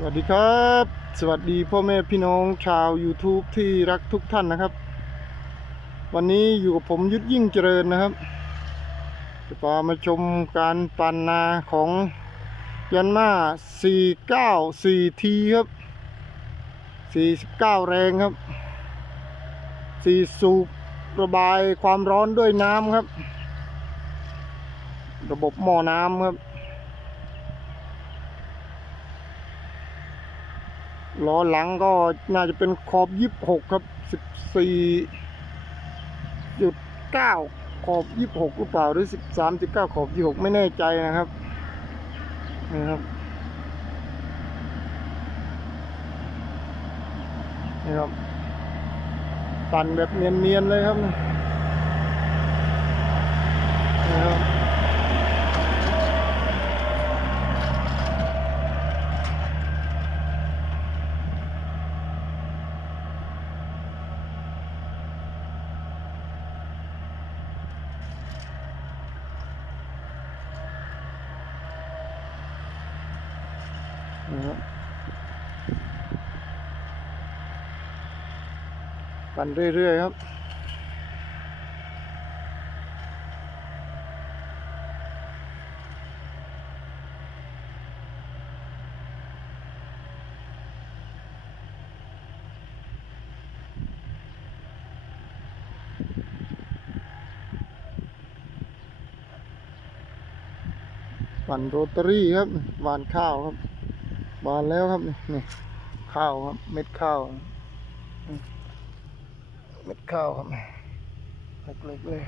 สวัสดีครับ สวัสดีพ่อแม่พี่น้องชาว YouTube ที่รักทุกท่านนะครับ วันนี้อยู่กับผมยุทธยิ่งเจริญนะครับ จะพามาชมการปั่นนาของยันมา494 t ครับ 49 แรงครับ 4 สูบระบายความร้อนด้วยน้ำครับ ระบบหม้อน้ำครับ ล้อหลังก็น่าจะเป็นขอบยี่หกครับสิบสี่จุดเก้าขอบยี่หกหรือเปล่าหรือสิบสามจุดเก้าขอบยี่หกไม่แน่ใจนะครับนี่ครับนี่ครับปั่นแบบเนียนๆเลยครับนี่นี่ครับ นะปั่นเรื่อย ๆ ครับ ปั่นโรตารี่ครับ วานข้าวครับ บานแล้วครับนี่ข้าวครับเม็ดข้าว เม็ดข้าวครับเล็กๆเลย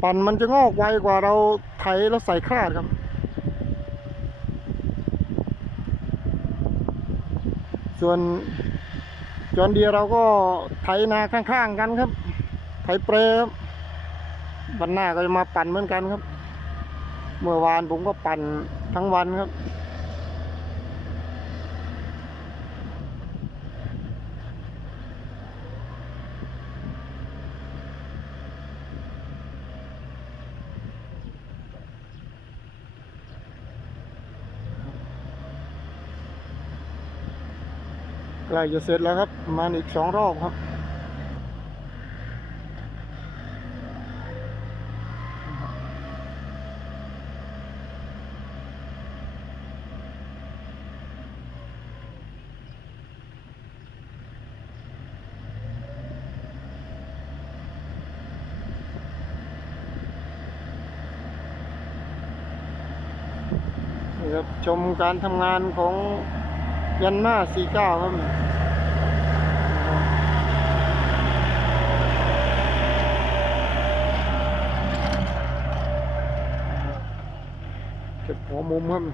บปั่นมันจะงอกไวกว่าเราไถแล้วใส่คราดครับ ส่วน จอนเดียเราก็ไถนาข้างๆกันครับ ไถเปรย์ครับวันหน้าก็จะมาปั่นเหมือนกันครับ เมื่อวานผมก็ปั่นทั้งวันครับ ใกล้จะเสร็จแล้วครับมาอีกสองรอบครับนี่ครับชมการทำงานของ ยันมา49ครับเก็บหัวมุมครับ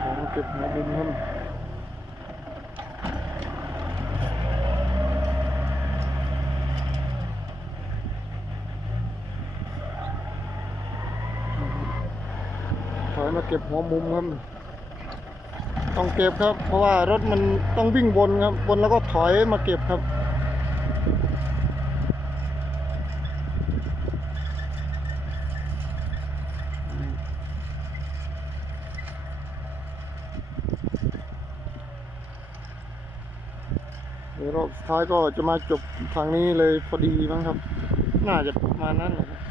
ของเก็บหัวมุมครับถอยมาเก็บหัวมุมครับ ต้องเก็บครับ เพราะว่ารถมันต้องวิ่งวนครับวนแล้วก็ถอยมาเก็บครับเดี๋ยวรอบสุดท้ายก็จะมาจบทางนี้เลยพอดีมั้งครับ น่าจะประมาณนั้นนะครับ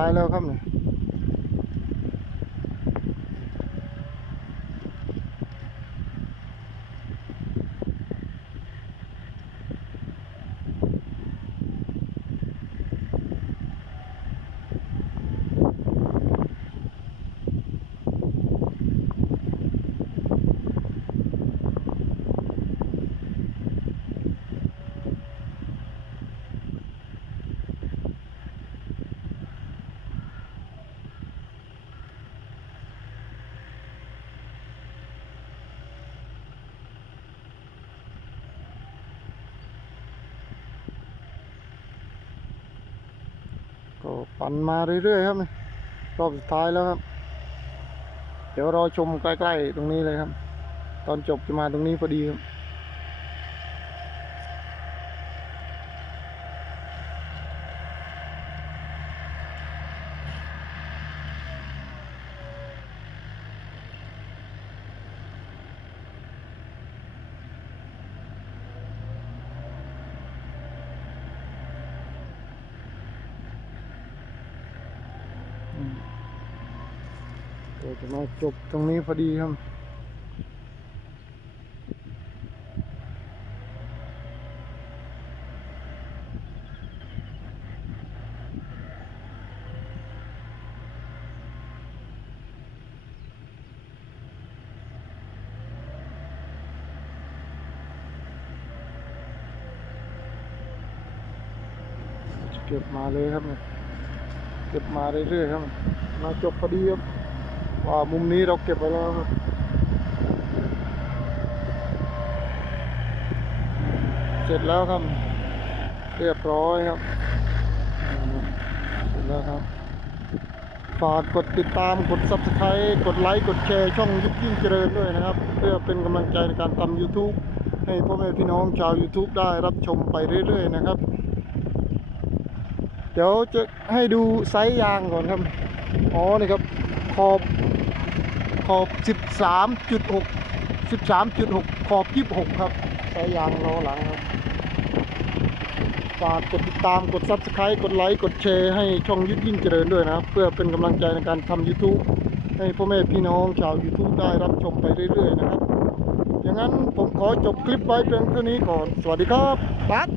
ายแล้วครับเนี่ย ปั่นมาเรื่อยๆครับเนี่ยรอบสุดท้ายแล้วครับ เดี๋ยวรอชมใกล้ๆตรงนี้เลยครับ ตอนจบจะมาตรงนี้พอดีครับ ดี๋ยวจะมาจบตรงนี้พอดีครับเก็บมาเลยครับเนี่ยเก็บมาเรื่อยๆครับมาจบพอดีครับ มุมนี้เราเก็บไว้แล้วครับเสร็จแล้วครับ เรียบร้อยครับ เสร็จแล้วครับ ฝากกดติดตามกด subscribe กดไลค์กดแชร์ช่องยุคยิ่งเจริญด้วยนะครับ เพื่อเป็นกำลังใจในการทำ YouTube ให้พ่อแม่พี่น้องชาว YouTube ได้รับชมไปเรื่อย ๆ นะครับ เดี๋ยวจะให้ดูไซส์ยางก่อนครับ อ๋อ นี่ครับ ขอบ ขอบ 13.6 13.6 ขอบ 26 ครับส์ยางล้อหลังครับ ฝากกดติดตามกด Subscribe กดไลค์ กดแชร์ให้ช่องยุดยิ่งเจริญด้วยนะครับ เพื่อเป็นกำลังใจในการทำ YouTube ให้พ่อแม่พี่น้องชาว YouTube ได้รับชมไปเรื่อยๆนะครับ อย่างนั้นผมขอจบคลิปไว้เพียงเท่านี้ก่อน สวัสดีครับปั๊บ